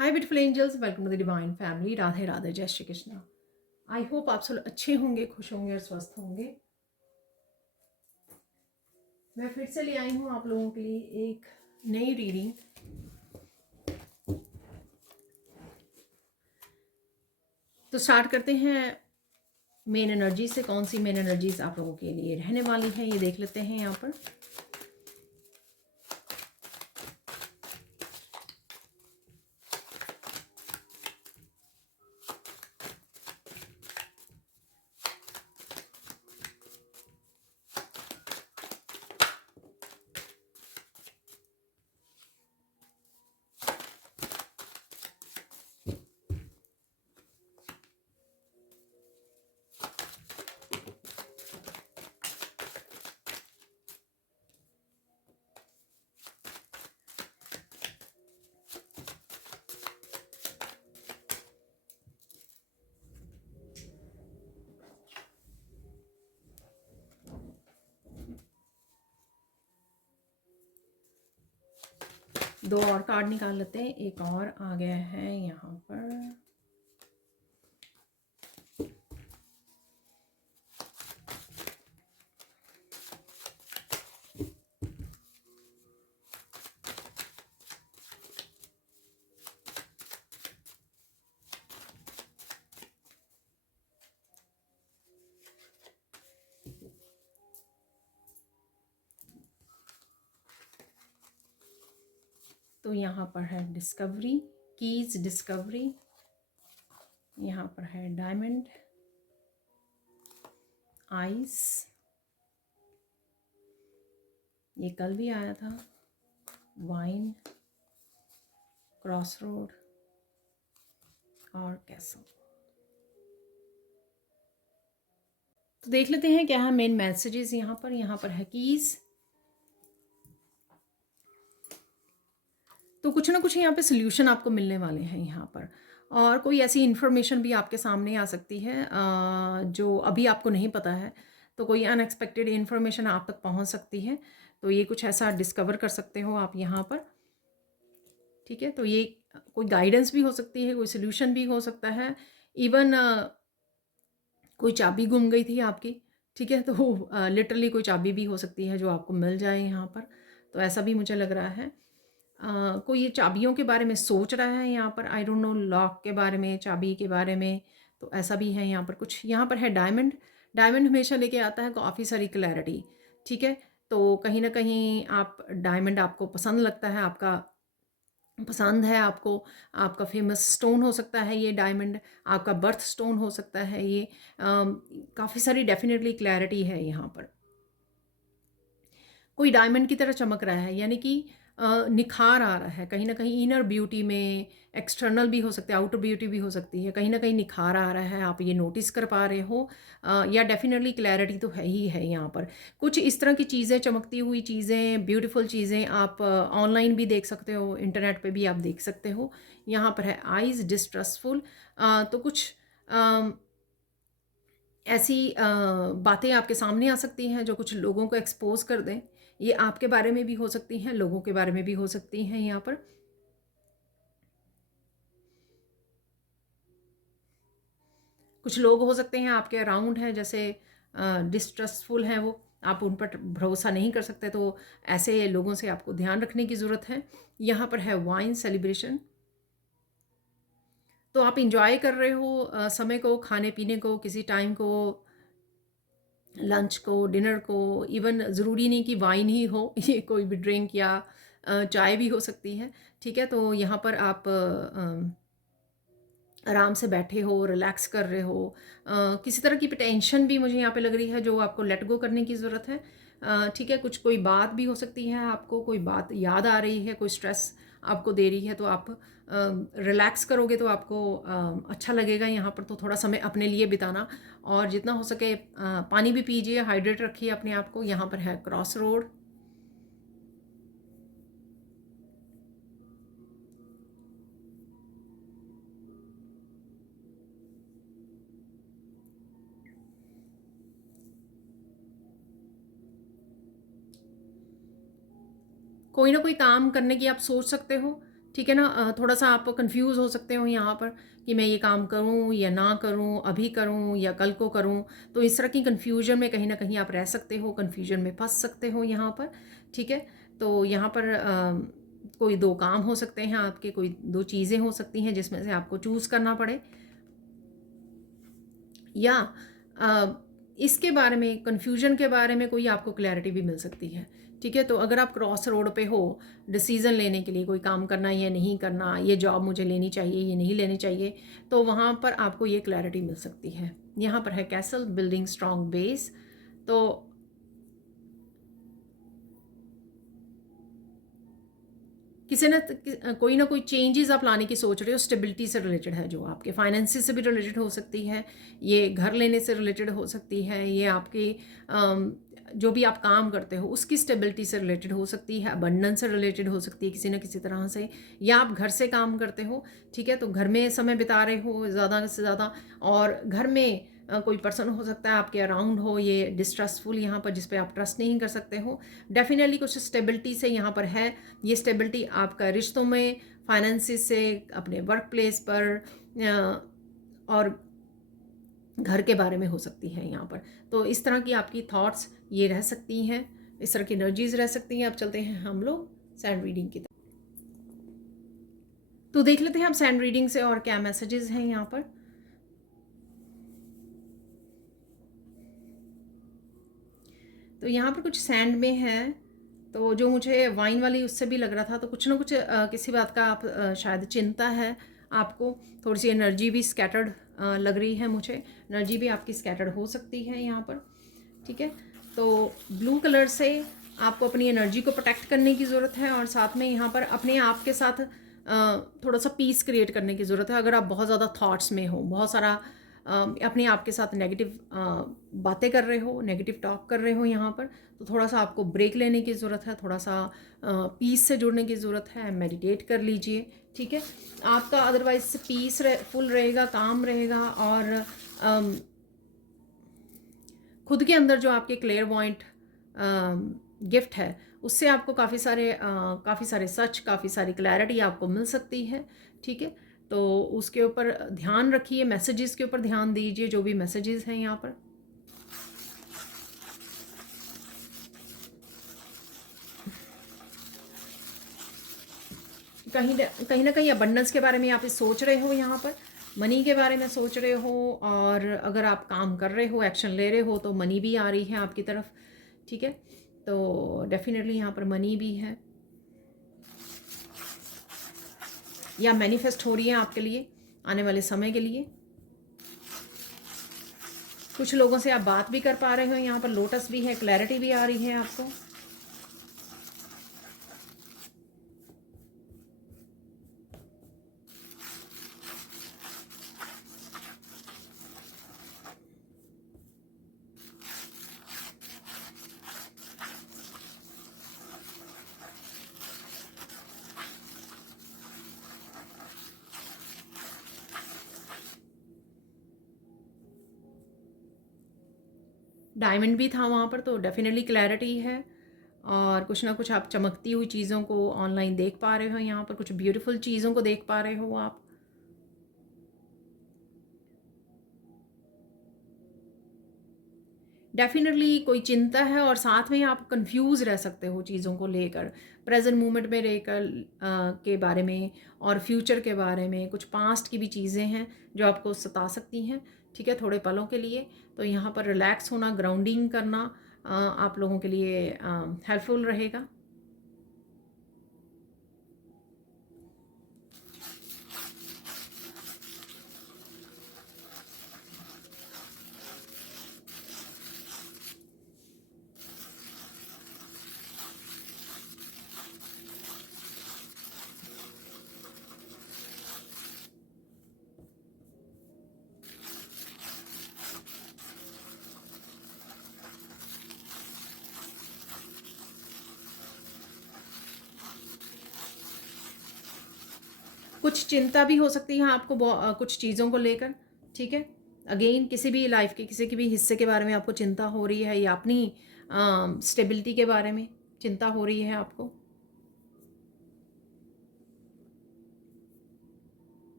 Hi beautiful angels, welcome to the divine family. Radhe Radhe, जय Shri Krishna. I hope आप सब अच्छे होंगे, खुश होंगे और स्वस्थ होंगे। मैं फिर से ले आई हूँ आप लोगों के लिए एक नई रीडिंग। तो स्टार्ट करते हैं मेन एनर्जी से। कौन सी मेन एनर्जीज आप लोगों के लिए रहने वाली है ये देख लेते हैं यहाँ पर। दो और कार्ड निकाल लेते हैं। एक और आ गया है यहाँ पर। तो यहाँ पर है डिस्कवरी, कीज डिस्कवरी। यहाँ पर है डायमंड, आइस, ये कल भी आया था, वाइन, क्रॉस रोड और कैसल। तो देख लेते हैं क्या है मेन मैसेजेस यहाँ पर। यहाँ पर है कीज। तो कुछ ना कुछ यहाँ पे सोल्यूशन आपको मिलने वाले हैं यहाँ पर, और कोई ऐसी इन्फॉर्मेशन भी आपके सामने आ सकती है जो अभी आपको नहीं पता है। तो कोई अनएक्सपेक्टेड इन्फॉर्मेशन आप तक पहुँच सकती है। तो ये कुछ ऐसा डिस्कवर कर सकते हो आप यहाँ पर। ठीक है, तो ये कोई गाइडेंस भी हो सकती है, कोई सोल्यूशन भी हो सकता है। इवन कोई चाबी गुम गई थी आपकी, ठीक है, तो लिटरली कोई चाबी भी हो सकती है जो आपको मिल जाए यहाँ पर। तो ऐसा भी मुझे लग रहा है। कोई ये चाबियों के बारे में सोच रहा है यहाँ पर। आई डोंट नो, लॉक के बारे में, चाबी के बारे में। तो ऐसा भी है यहाँ पर कुछ। यहाँ पर है डायमंड। डायमंड हमेशा लेके आता है काफ़ी सारी क्लैरिटी। ठीक है, तो कहीं ना कहीं आप डायमंड आपको पसंद लगता है, आपका पसंद है आपको। आपका फेमस स्टोन हो सकता है ये डायमंड, आपका बर्थ स्टोन हो सकता है ये। काफ़ी सारी डेफिनेटली क्लैरिटी है यहाँ पर। कोई डायमंड की तरह चमक रहा है, यानी कि निखार आ रहा है कहीं ना कहीं इनर ब्यूटी में। एक्सटर्नल भी हो सकता है, आउटर ब्यूटी भी हो सकती है। कहीं ना कहीं निखार आ रहा है, आप ये नोटिस कर पा रहे हो। या डेफिनेटली क्लैरिटी तो है ही है यहाँ पर। कुछ इस तरह की चीज़ें, चमकती हुई चीज़ें, ब्यूटीफुल चीज़ें आप ऑनलाइन भी देख सकते हो, इंटरनेट पे भी आप देख सकते हो। यहाँ पर है आइज़ डिस्ट्रस्टफुल। तो कुछ ऐसी बातें आपके सामने आ सकती हैं जो कुछ लोगों को एक्सपोज कर दें। ये आपके बारे में भी हो सकती हैं, लोगों के बारे में भी हो सकती हैं यहाँ पर। कुछ लोग हो सकते हैं आपके अराउंड हैं, जैसे डिस्ट्रस्टफुल हैं वो, आप उन पर भरोसा नहीं कर सकते। तो ऐसे लोगों से आपको ध्यान रखने की ज़रूरत है। यहाँ पर है वाइन सेलिब्रेशन। तो आप इंजॉय कर रहे हो समय को, खाने पीने को, किसी टाइम को, लंच को, डिनर को। इवन ज़रूरी नहीं कि वाइन ही हो, ये कोई भी ड्रिंक या चाय भी हो सकती है। ठीक है, तो यहाँ पर आप आराम से बैठे हो, रिलैक्स कर रहे हो। किसी तरह की टेंशन भी मुझे यहाँ पे लग रही है जो आपको लेट गो करने की ज़रूरत है। ठीक है, कुछ कोई बात भी हो सकती है, आपको कोई बात याद आ रही है, कोई स्ट्रेस आपको दे रही है, तो आप रिलैक्स करोगे तो आपको अच्छा लगेगा। यहाँ पर तो थोड़ा समय अपने लिए बिताना, और जितना हो सके पानी भी पीजिए, हाइड्रेट रखिए अपने आप को। यहाँ पर है क्रॉस रोड। कोई ना कोई काम करने की आप सोच सकते हो, ठीक है ना। थोड़ा-सा आप कन्फ्यूज़ हो सकते हो यहाँ पर कि मैं ये काम करूँ या ना करूँ, अभी करूँ या कल को करूँ। तो इस तरह की कन्फ्यूजन में कहीं न कहीं आप रह सकते हो, कन्फ्यूजन में फँस सकते हो यहाँ पर, ठीक है। तो यहाँ पर कोई 2 काम हो सकते हैं आपके, कोई 2 चीज़ें हो सकती हैं जिसमें से आपको चूज़ करना पड़े। या अ, इसके बारे में, कन्फ्यूजन के बारे में कोई आपको क्लैरिटी भी मिल सकती है, ठीक है। तो अगर आप क्रॉस रोड पे हो डिसीज़न लेने के लिए, कोई काम करना या नहीं करना, ये जॉब मुझे लेनी चाहिए, ये नहीं लेनी चाहिए, तो वहाँ पर आपको ये क्लैरिटी मिल सकती है। यहाँ पर है कैसल, बिल्डिंग स्ट्रॉन्ग बेस। तो किसी न कोई ना कोई चेंजेस आप लाने की सोच रहे हो, स्टेबिलिटी से रिलेटेड है, जो आपके फाइनेंसेस से भी रिलेटेड हो सकती है, ये घर लेने से रिलेटेड हो सकती है, ये आपके जो भी आप काम करते हो उसकी स्टेबिलिटी से रिलेटेड हो सकती है, अबंडेंस से रिलेटेड हो सकती है किसी न किसी तरह से, या आप घर से काम करते हो, ठीक है। तो घर में समय बिता रहे हो ज़्यादा से ज़्यादा, और घर में कोई पर्सन हो सकता है आपके अराउंड हो, ये डिस्ट्रस्टफुल यहाँ पर, जिस पे आप ट्रस्ट नहीं कर सकते हो। डेफिनेटली कुछ स्टेबिलिटी से यहाँ पर है। ये स्टेबिलिटी आपका रिश्तों में, फाइनेंसिस से, अपने वर्क प्लेस पर और घर के बारे में हो सकती है यहाँ पर। तो इस तरह की आपकी थॉट्स ये रह सकती हैं, इस तरह की एनर्जीज रह सकती हैं। अब चलते हैं हम लोग सैंड रीडिंग की तरफ। तो देख लेते हैं हम सैंड रीडिंग से और क्या मैसेजेस हैं यहाँ पर। तो यहाँ पर कुछ सैंड में है, तो जो मुझे वाइन वाली उससे भी लग रहा था, तो कुछ ना कुछ किसी बात का आप शायद चिंता है आपको, थोड़ी सी एनर्जी भी स्कैटर्ड लग रही है मुझे, एनर्जी भी आपकी स्कैटर्ड हो सकती है यहाँ पर, ठीक है। तो ब्लू कलर से आपको अपनी एनर्जी को प्रोटेक्ट करने की ज़रूरत है, और साथ में यहाँ पर अपने आप के साथ थोड़ा सा पीस क्रिएट करने की ज़रूरत है। अगर आप बहुत ज़्यादा थॉट्स में हो, बहुत सारा अपने आप के साथ नेगेटिव बातें कर रहे हो, नेगेटिव टॉक कर रहे हो यहाँ पर, तो थोड़ा सा आपको ब्रेक लेने की ज़रूरत है, थोड़ा सा पीस से जुड़ने की ज़रूरत है, मेडिटेट कर लीजिए, ठीक है। आपका अदरवाइज पीस फुल रहेगा, काम रहेगा, और खुद के अंदर जो आपके क्लियर पॉइंट गिफ्ट है, उससे आपको काफ़ी सारे सच, काफ़ी सारी क्लैरिटी आपको मिल सकती है, ठीक है। तो उसके ऊपर ध्यान रखिए, मैसेजेस के ऊपर ध्यान दीजिए, जो भी मैसेजेस हैं यहाँ पर। कहीं ना कहीं अबंडेंस के बारे में आप सोच रहे हो यहाँ पर, मनी के बारे में सोच रहे हो, और अगर आप काम कर रहे हो, एक्शन ले रहे हो, तो मनी भी आ रही है आपकी तरफ, ठीक है। तो डेफिनेटली यहाँ पर मनी भी है, या मैनिफेस्ट हो रही है आपके लिए आने वाले समय के लिए। कुछ लोगों से आप बात भी कर पा रहे हो, यहाँ पर लोटस भी है, क्लैरिटी भी आ रही है आपको। डायमंड भी था वहाँ पर, तो डेफिनेटली क्लैरिटी है, और कुछ ना कुछ आप चमकती हुई चीज़ों को ऑनलाइन देख पा रहे हो, यहाँ पर कुछ ब्यूटीफुल चीज़ों को देख पा रहे हो आप। डेफिनेटली कोई चिंता है, और साथ में आप कंफ्यूज रह सकते हो चीज़ों को लेकर, प्रेजेंट मोमेंट में रहकर के बारे में, और फ्यूचर के बारे में, कुछ पास्ट की भी चीज़ें हैं जो आपको सता सकती हैं, ठीक है, थोड़े पलों के लिए। तो यहाँ पर रिलैक्स होना, ग्राउंडिंग करना आप लोगों के लिए हेल्पफुल रहेगा। कुछ चिंता भी हो सकती है आपको कुछ चीज़ों को लेकर, ठीक है। अगेन किसी भी लाइफ के किसी के भी हिस्से के बारे में आपको चिंता हो रही है, या अपनी स्टेबिलिटी के बारे में चिंता हो रही है आपको।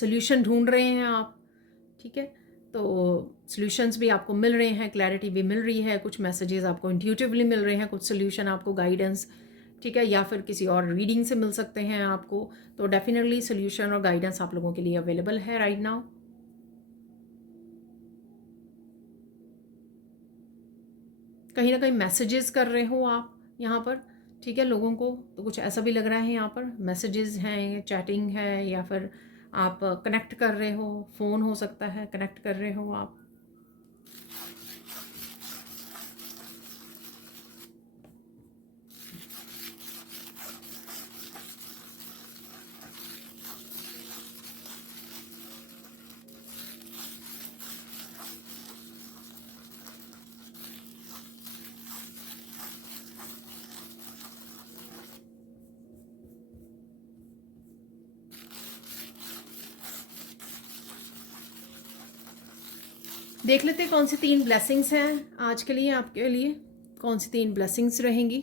सोल्यूशन ढूंढ रहे हैं आप, ठीक है। तो सॉल्यूशंस भी आपको मिल रहे हैं, क्लैरिटी भी मिल रही है, कुछ मैसेजेस आपको इंट्यूटिवली मिल रहे हैं, कुछ सॉल्यूशन आपको गाइडेंस, ठीक है, या फिर किसी और रीडिंग से मिल सकते हैं आपको। तो डेफिनेटली सॉल्यूशन और गाइडेंस आप लोगों के लिए अवेलेबल है राइट नाउ। कहीं ना कहीं मैसेजेस कर रहे हो आप यहाँ पर, ठीक है, लोगों को, तो कुछ ऐसा भी लग रहा है यहाँ पर मैसेजेस हैं, चैटिंग है, या फिर आप कनेक्ट कर रहे हो, फ़ोन हो सकता है, कनेक्ट कर रहे हो आप। देख लेते हैं कौन सी 3 ब्लेसिंग्स हैं आज के लिए आपके लिए, कौन सी 3 ब्लेसिंग्स रहेंगी।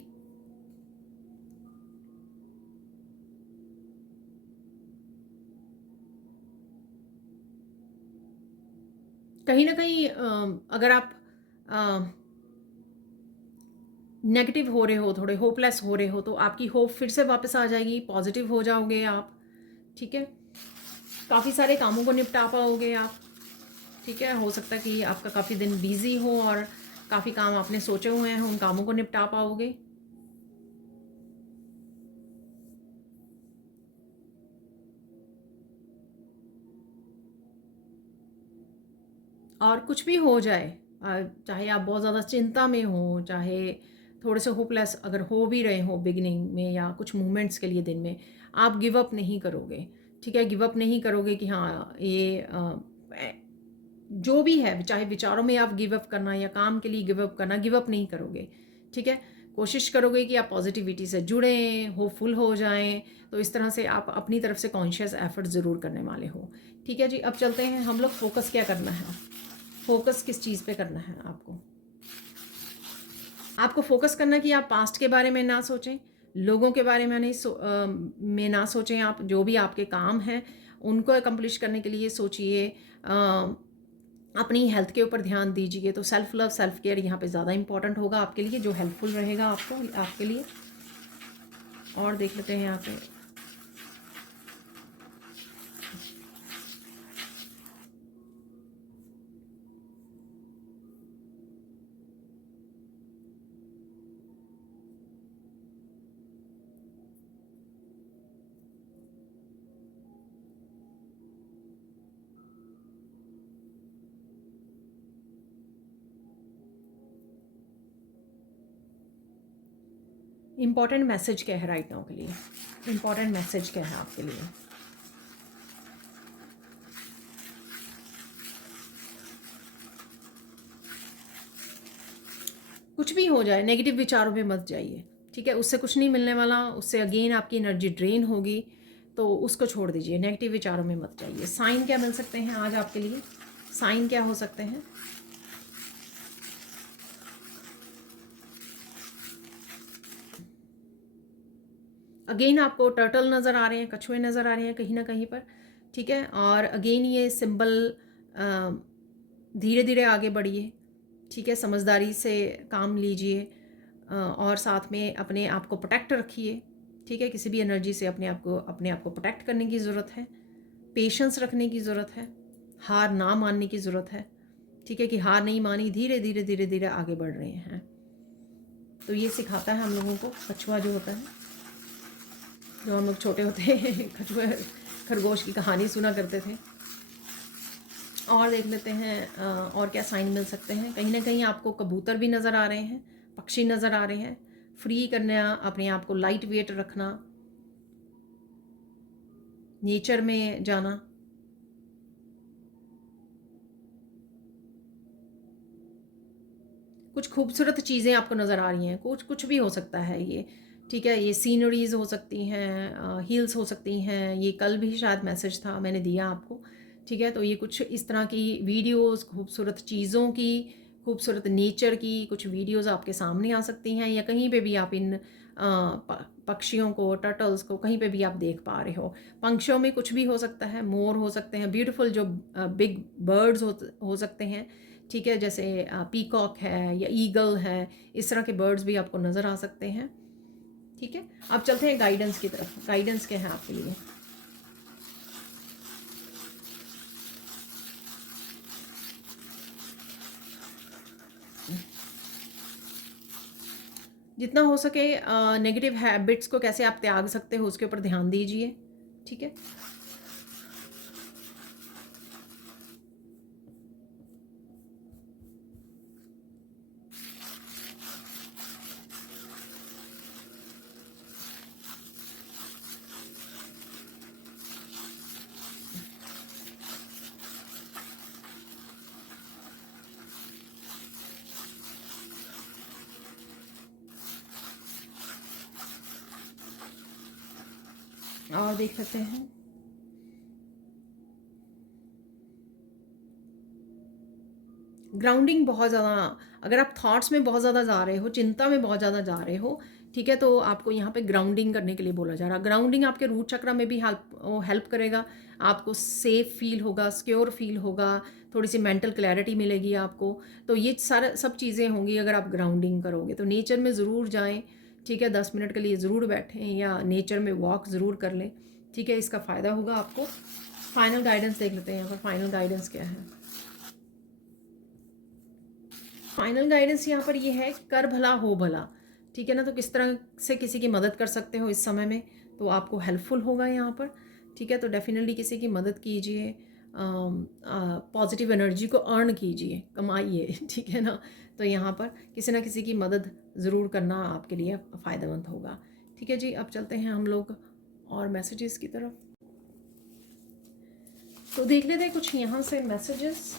कहीं ना कहीं अगर आप नेगेटिव हो रहे हो, थोड़े होपलेस हो रहे हो, तो आपकी होप फिर से वापस आ जाएगी, पॉजिटिव हो जाओगे आप, ठीक है। काफ़ी सारे कामों को निपटा पाओगे आप, ठीक है। हो सकता है कि आपका काफ़ी दिन बिजी हो और काफ़ी काम आपने सोचे हुए हैं, उन कामों को निपटा पाओगे। और कुछ भी हो जाए, चाहे आप बहुत ज़्यादा चिंता में हो, चाहे थोड़े से होपलेस अगर हो भी रहे हो बिगिनिंग में या कुछ मोमेंट्स के लिए दिन में, आप गिव अप नहीं करोगे, ठीक है। गिव अप नहीं करोगे कि हाँ ये जो भी है, चाहे विचारों में आप गिव अप करना या काम के लिए गिव अप करना, गिव अप नहीं करोगे, ठीक है। कोशिश करोगे कि आप पॉजिटिविटी से जुड़ें, होपफुल हो जाएं, तो इस तरह से आप अपनी तरफ से कॉन्शियस एफर्ट ज़रूर करने वाले हो, ठीक है जी। अब चलते हैं हम लोग, फोकस क्या करना है, फोकस किस चीज़ पे करना है आपको। आपको फोकस करना कि आप पास्ट के बारे में ना सोचें, लोगों के बारे में में ना सोचें, आप जो भी आपके काम हैं उनको अकम्प्लिश करने के लिए सोचिए। अपनी हेल्थ के ऊपर ध्यान दीजिए, तो सेल्फ लव, सेल्फ केयर यहाँ पे ज़्यादा इंपॉर्टेंट होगा आपके लिए, जो हेल्पफुल रहेगा आपको, आपके लिए। और देख लेते हैं यहाँ पे, इम्पॉर्टेंट मैसेज क्या है राइट नाउ के लिए, इम्पॉर्टेंट मैसेज क्या है आपके लिए। कुछ भी हो जाए, नेगेटिव विचारों पे मत जाइए, ठीक है। उससे कुछ नहीं मिलने वाला, उससे अगेन आपकी एनर्जी ड्रेन होगी, तो उसको छोड़ दीजिए, नेगेटिव विचारों में मत जाइए। साइन क्या मिल सकते हैं आज आपके लिए, साइन क्या हो सकते हैं। अगेन आपको टर्टल नज़र आ रहे हैं, कछुए नज़र आ रहे हैं कहीं ना कहीं पर, ठीक है। और अगेन ये सिंबल, धीरे धीरे आगे बढ़िए, ठीक है, समझदारी से काम लीजिए, और साथ में अपने आप को प्रोटेक्ट रखिए, ठीक है। किसी भी एनर्जी से अपने आप को प्रोटेक्ट करने की ज़रूरत है, पेशेंस रखने की ज़रूरत है, हार ना मानने की ज़रूरत है, ठीक है, कि हार नहीं मानी, धीरे धीरे धीरे धीरे आगे बढ़ रहे हैं। तो ये सिखाता है हम लोगों को कछुआ जो होता है, जो हम लोग छोटे होते हैं कछुए खरगोश की कहानी सुना करते थे। और देख लेते हैं और क्या साइन मिल सकते हैं। कहीं ना कहीं आपको कबूतर भी नज़र आ रहे हैं, पक्षी नज़र आ रहे हैं। फ्री करना, अपने आप को लाइट वेट रखना, नेचर में जाना, कुछ खूबसूरत चीज़ें आपको नज़र आ रही हैं, कुछ भी हो सकता है ये, ठीक है। ये सीनरीज हो सकती हैं, हिल्स हो सकती हैं, ये कल भी शायद मैसेज था मैंने दिया आपको, ठीक है। तो ये कुछ इस तरह की वीडियोस, खूबसूरत चीज़ों की, खूबसूरत नेचर की कुछ वीडियोस आपके सामने आ सकती हैं, या कहीं पे भी आप इन पक्षियों को, टर्टल्स को, कहीं पे भी आप देख पा रहे हो। पंक्षियों में कुछ भी हो सकता है, मोर हो सकते हैं, ब्यूटीफुल जो बिग बर्ड्स हो सकते हैं, ठीक है, जैसे पीकॉक है या ईगल है, इस तरह के बर्ड्स भी आपको नज़र आ सकते हैं। ठीक है, अब चलते हैं गाइडेंस की तरफ। गाइडेंस क्या है आपके लिए? जितना हो सके नेगेटिव हैबिट्स को कैसे आप त्याग सकते हो उसके ऊपर ध्यान दीजिए। ठीक है, और देख सकते हैं ग्राउंडिंग बहुत ज़्यादा, अगर आप थॉट्स में बहुत ज़्यादा जा रहे हो, चिंता में बहुत ज़्यादा जा रहे हो, ठीक है, तो आपको यहाँ पे ग्राउंडिंग करने के लिए बोला जा रहा है। ग्राउंडिंग आपके रूट चक्र में भी हेल्प करेगा, आपको सेफ फील होगा, सिक्योर फील होगा, थोड़ी सी मेंटल क्लैरिटी मिलेगी आपको। तो ये सारा सब चीज़ें होंगी अगर आप ग्राउंडिंग करोगे। तो नेचर में ज़रूर जाएँ, ठीक है, 10 मिनट के लिए ज़रूर बैठें या नेचर में वॉक ज़रूर कर लें, ठीक है, इसका फ़ायदा होगा आपको। फाइनल गाइडेंस देख लेते हैं यहाँ पर, फाइनल गाइडेंस क्या है। फाइनल गाइडेंस यहाँ पर ये है, कर भला हो भला, ठीक है ना। तो किस तरह से किसी की मदद कर सकते हो इस समय में, तो आपको हेल्पफुल होगा यहाँ पर, ठीक है। तो डेफिनेटली किसी की मदद कीजिए, पॉजिटिव एनर्जी को अर्न कीजिए, कमाइए, ठीक है ना। तो यहाँ पर किसी ना किसी की मदद ज़रूर करना आपके लिए फ़ायदेमंद होगा, ठीक है जी। अब चलते हैं हम लोग और मैसेजेस की तरफ। तो देख लेते हैं कुछ यहाँ से मैसेजेस।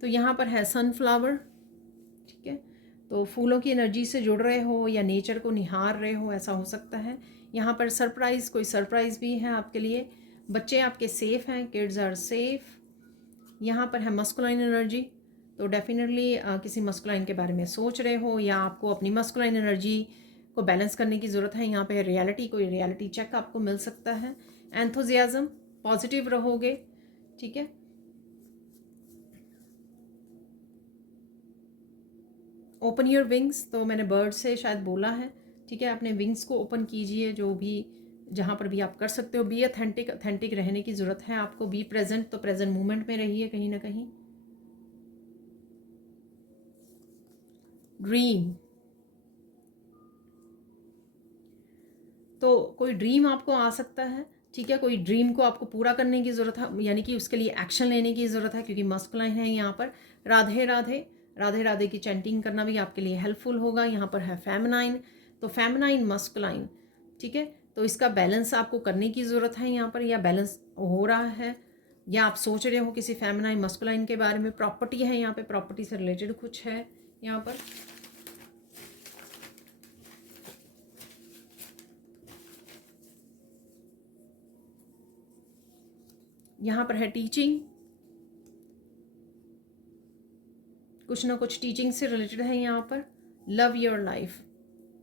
तो यहाँ पर है सनफ्लावर, ठीक है। तो फूलों की एनर्जी से जुड़ रहे हो या नेचर को निहार रहे हो, ऐसा हो सकता है। यहाँ पर सरप्राइज़, कोई सरप्राइज़ भी है आपके लिए। बच्चे आपके सेफ़ हैं, किड्स आर सेफ़। यहाँ पर है मस्कुलाइन एनर्जी, तो डेफिनेटली किसी मस्कुलाइन के बारे में सोच रहे हो या आपको अपनी मस्कुलाइन एनर्जी को बैलेंस करने की ज़रूरत है। यहाँ पे रियलिटी, कोई रियलिटी चेक आपको मिल सकता है। एंथुजियाज़म, पॉजिटिव रहोगे, ठीक है। ओपन योर विंग्स, तो मैंने बर्ड से शायद बोला है, ठीक है। अपने विंग्स को ओपन कीजिए, जो भी जहाँ पर भी आप कर सकते हो। बी अथेंटिक, अथेंटिक रहने की ज़रूरत है आपको। बी प्रेजेंट, तो प्रेजेंट मोमेंट में रहिए कहीं ना कहीं। ड्रीम, तो कोई ड्रीम आपको आ सकता है, ठीक है। कोई ड्रीम को आपको पूरा करने की ज़रूरत है, यानी कि उसके लिए एक्शन लेने की ज़रूरत है, क्योंकि मस्कुलाइन है यहाँ पर। राधे राधे, राधे राधे की चैंटिंग करना भी आपके लिए हेल्पफुल होगा। यहाँ पर है फेमिनाइन, तो फेमिनाइन मस्कुलाइन, ठीक है। तो इसका बैलेंस आपको करने की ज़रूरत है यहाँ पर, या बैलेंस हो रहा है, या आप सोच रहे हो किसी फेमिनाइन मस्कुलाइन के बारे में। प्रॉपर्टी है यहाँ पे, प्रॉपर्टी से रिलेटेड कुछ है यहाँ पर। यहाँ पर है टीचिंग, कुछ ना कुछ टीचिंग से रिलेटेड है यहाँ पर। लव योर लाइफ,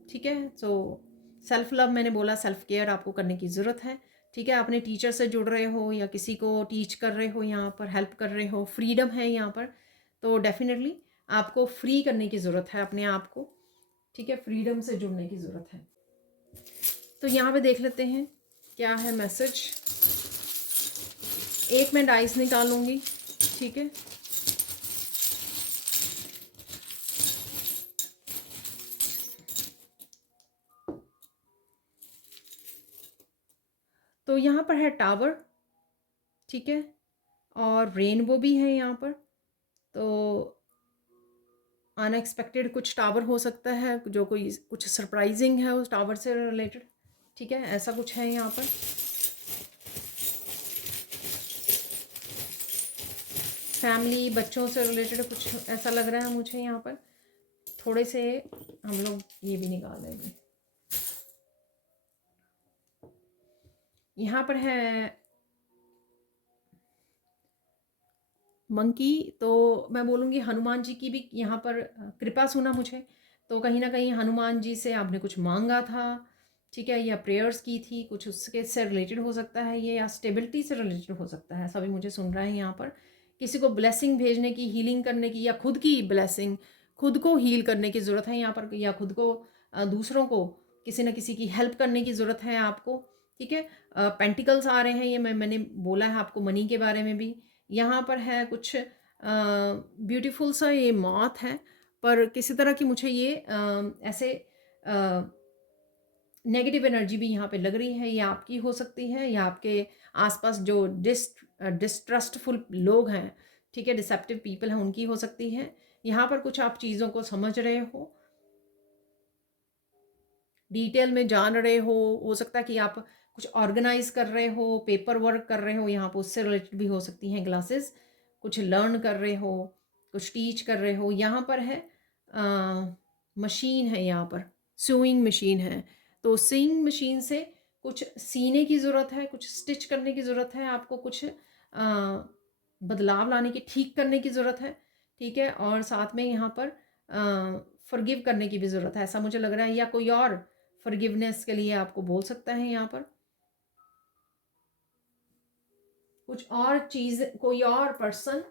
ठीक है। तो सेल्फ लव मैंने बोला, सेल्फ केयर आपको करने की ज़रूरत है, ठीक है। अपने टीचर से जुड़ रहे हो या किसी को टीच कर रहे हो, यहाँ पर हेल्प कर रहे हो। फ्रीडम है यहाँ पर, तो डेफिनेटली आपको फ्री करने की ज़रूरत है अपने आप को, ठीक है। फ्रीडम से जुड़ने की ज़रूरत है। तो यहाँ पे देख लेते हैं क्या है मैसेज। एक मैं डाइस निकालूंगी, ठीक है। तो यहाँ पर है टावर, ठीक है, और रेनबो भी है यहाँ पर। तो अनएक्सपेक्टेड कुछ टावर हो सकता है, जो कोई कुछ सरप्राइजिंग है उस टावर से रिलेटेड, ठीक है, ऐसा कुछ है यहाँ पर। फैमिली, बच्चों से रिलेटेड कुछ ऐसा लग रहा है मुझे यहाँ पर। थोड़े से हम लोग ये भी निकाल लेंगे। यहाँ पर है मंकी, तो मैं बोलूँगी हनुमान जी की भी यहाँ पर कृपा सुना मुझे। तो कहीं ना कहीं हनुमान जी से आपने कुछ मांगा था, ठीक है, या प्रेयर्स की थी, कुछ उसके से रिलेटेड हो सकता है ये, या स्टेबिलिटी से रिलेटेड हो सकता है, सभी मुझे सुन रहा है यहाँ पर। किसी को ब्लेसिंग भेजने की, हीलिंग करने की, या खुद की ब्लेसिंग, खुद को हील करने की ज़रूरत है यहाँ पर, या खुद को दूसरों को किसी न किसी की हेल्प करने की ज़रूरत है आपको, ठीक है। पेंटिकल्स आ रहे हैं, ये मैंने बोला है आपको मनी के बारे में भी। यहाँ पर है कुछ ब्यूटीफुल सा ये मॉथ है, पर किसी तरह की मुझे ये ऐसे नेगेटिव एनर्जी भी यहाँ पे लग रही है। ये आपकी हो सकती है, या आपके आसपास जो डिस्ट्रस्टफुल लोग हैं, ठीक है, डिसेप्टिव पीपल हैं, उनकी हो सकती है। यहाँ पर कुछ आप चीज़ों को समझ रहे हो, डिटेल में जान रहे हो सकता है कि आप कुछ ऑर्गेनाइज कर रहे हो, पेपर वर्क कर रहे हो, यहाँ पर उससे रिलेटेड भी हो सकती हैं क्लासेस, कुछ लर्न कर रहे हो, कुछ टीच कर रहे हो। यहाँ पर है मशीन है, यहाँ पर स्यूइंग मशीन है, तो स्यूइंग मशीन से कुछ सीने की ज़रूरत है, कुछ स्टिच करने की ज़रूरत है आपको, कुछ बदलाव लाने की, ठीक करने की ज़रूरत है, ठीक है। और साथ में यहाँ पर फॉरगिव करने की भी ज़रूरत है, ऐसा मुझे लग रहा है, या कोई और फॉरगिवनेस के लिए आपको बोल सकता है यहाँ पर। कुछ और चीज़, कोई और पर्सन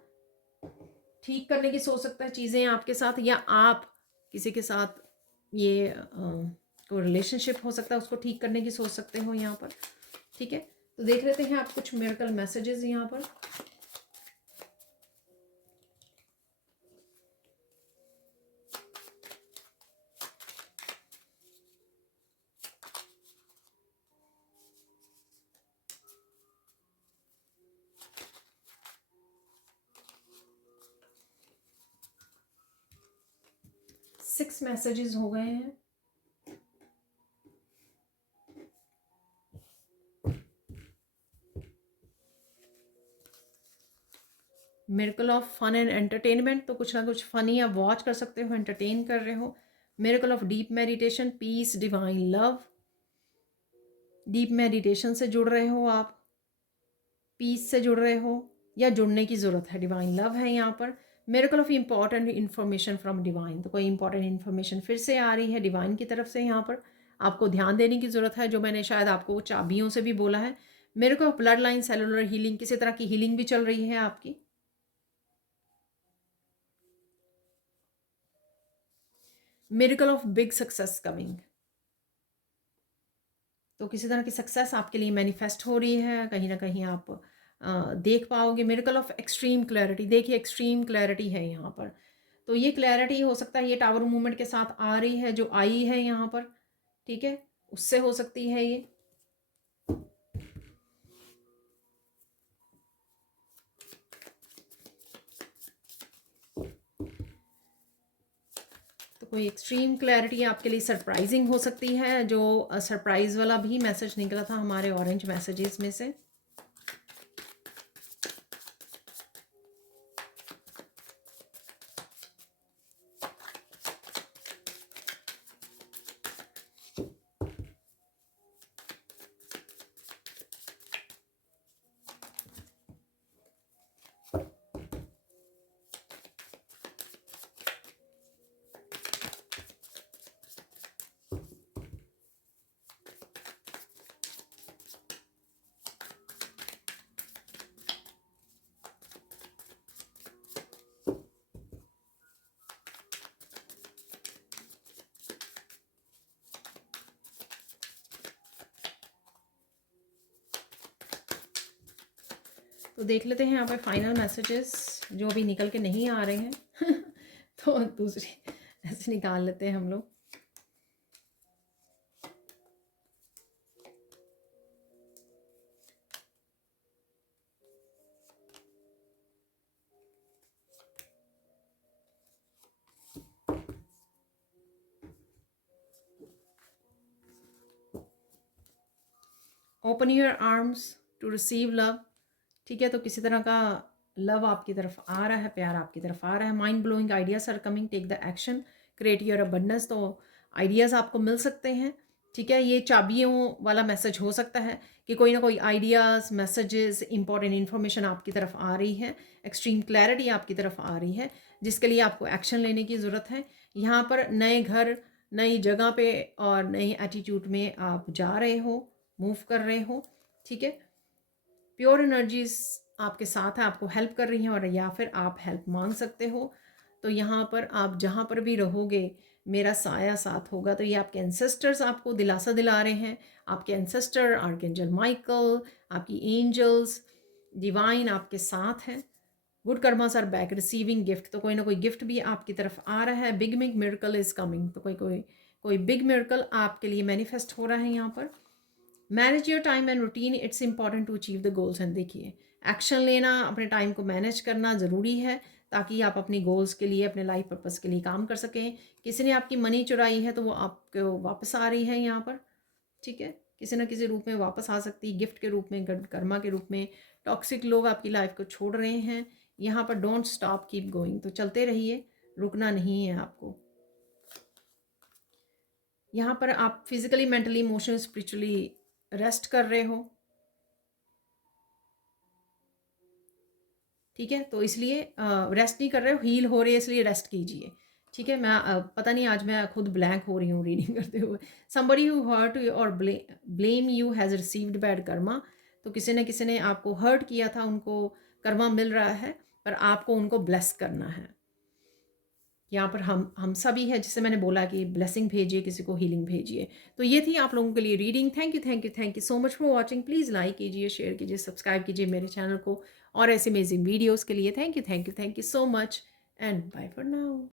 ठीक करने की सोच सकता है चीज़ें आपके साथ, या आप किसी के साथ ये कोई रिलेशनशिप हो सकता है, उसको ठीक करने की सोच सकते हो यहाँ पर, ठीक है। तो देख लेते हैं आप कुछ मिरेकल मैसेजेस यहाँ पर। सिक्स मैसेजेस हो गए हैं। Miracle of fun and entertainment, तो कुछ ना कुछ फनी आप वॉच कर सकते हो, एंटरटेन कर रहे हो। Miracle of deep meditation, peace, divine love, deep meditation से जुड़ रहे हो आप, पीस से जुड़ रहे हो, या जुड़ने की ज़रूरत है, डिवाइन लव है यहाँ पर। Miracle of important information from divine, तो कोई इंपॉर्टेंट इन्फॉर्मेशन फिर से आ रही है डिवाइन की तरफ से, यहाँ पर आपको ध्यान देने की ज़रूरत है, जो मैंने शायद आपको चाबियों से भी बोला है। Miracle of blood line cellular healing, किसी तरह की हीलिंग भी चल रही है आपकी। Miracle of big success coming, तो किसी तरह की सक्सेस आपके लिए मैनिफेस्ट हो रही है, कहीं ना कहीं आप देख पाओगे। मिरेकल ऑफ एक्सट्रीम क्लैरिटी, देखिए एक्सट्रीम क्लैरिटी है यहाँ पर, तो ये क्लैरिटी हो सकता है ये टावर मूवमेंट के साथ आ रही है, जो आई है यहाँ पर, ठीक है, उससे हो सकती है ये। तो कोई एक्सट्रीम क्लैरिटी आपके लिए सरप्राइजिंग हो सकती है, जो सरप्राइज वाला भी मैसेज निकला था हमारे ऑरेंज मैसेजेस में से। तो देख लेते हैं यहाँ पे फाइनल मैसेजेस जो अभी निकल के नहीं आ रहे हैं तो दूसरे ऐसे निकाल लेते हैं हम लोग। Open your arms to receive love, ठीक है, तो किसी तरह का लव आपकी तरफ आ रहा है, प्यार आपकी तरफ आ रहा है। Mind blowing ideas are coming, take the action, create your abundance, तो आइडियाज़ आपको मिल सकते हैं, ठीक है। ये चाबियों वाला मैसेज हो सकता है कि कोई ना कोई आइडियाज़, मैसेजेस, इंपॉर्टेंट इन्फॉर्मेशन आपकी तरफ आ रही है, एक्सट्रीम क्लैरिटी आपकी तरफ आ रही है, जिसके लिए आपको एक्शन लेने की ज़रूरत है। यहाँ पर नए घर, नई जगह पे और नई एटीट्यूड में आप जा रहे हो, मूव कर रहे हो, ठीक है। प्योर एनर्जीज आपके साथ है, आपको हेल्प कर रही हैं, और या फिर आप हेल्प मांग सकते हो। तो यहाँ पर आप जहाँ पर भी रहोगे मेरा साया साथ होगा। तो ये आपके एंसेस्टर्स आपको दिलासा दिला रहे हैं। आपके एंसेस्टर आर्कएंजल माइकल, आपकी एंजल्स, डिवाइन आपके साथ हैं। Good karmas are back, receiving gift, तो कोई ना कोई गिफ्ट भी आपकी तरफ आ रहा है। Big big miracle is coming, तो कोई बिग मिरेकल आपके लिए मैनिफेस्ट हो रहा है यहाँ पर। Manage your time and routine, it's important to achieve the goals. And देखिए, एक्शन लेना, अपने टाइम को मैनेज करना ज़रूरी है, ताकि आप अपनी गोल्स के लिए, अपने लाइफ पर्पस के लिए काम कर सकें। किसी ने आपकी मनी चुराई है तो वो आपको वापस आ रही है यहाँ पर, ठीक है। किसी न किसी रूप में वापस आ सकती है, गिफ्ट के रूप में, कर्मा के रूप में। टॉक्सिक लोग आपकी लाइफ को छोड़ रहे हैं यहाँ पर। डोंट स्टॉप, कीप गोइंग, तो चलते रहिए, रुकना नहीं है आपको। यहाँ पर आप physically, mentally, emotionally, spiritually rest कर रहे हो, ठीक है। तो इसलिए रेस्ट नहीं कर रहे हो, हील हो रहे हैं, इसलिए रेस्ट कीजिए, ठीक है। मैं पता नहीं, आज मैं खुद ब्लैंक हो रही हूँ रीडिंग करते हुए। समबडी हु हर्ट यू और blame you has received bad Karma, तो किसी ने आपको हर्ट किया था, उनको कर्मा मिल रहा है, पर आपको उनको ब्लेस करना है। यहाँ पर हम सभी है, जिससे मैंने बोला कि ब्लेसिंग भेजिए, किसी को हीलिंग भेजिए। तो ये थी आप लोगों के लिए reading. Thank you so much for watching. Please like कीजिए, शेयर कीजिए, सब्सक्राइब कीजिए मेरे चैनल को और ऐसे अमेजिंग वीडियोज़ के लिए। Thank you so much and bye for now.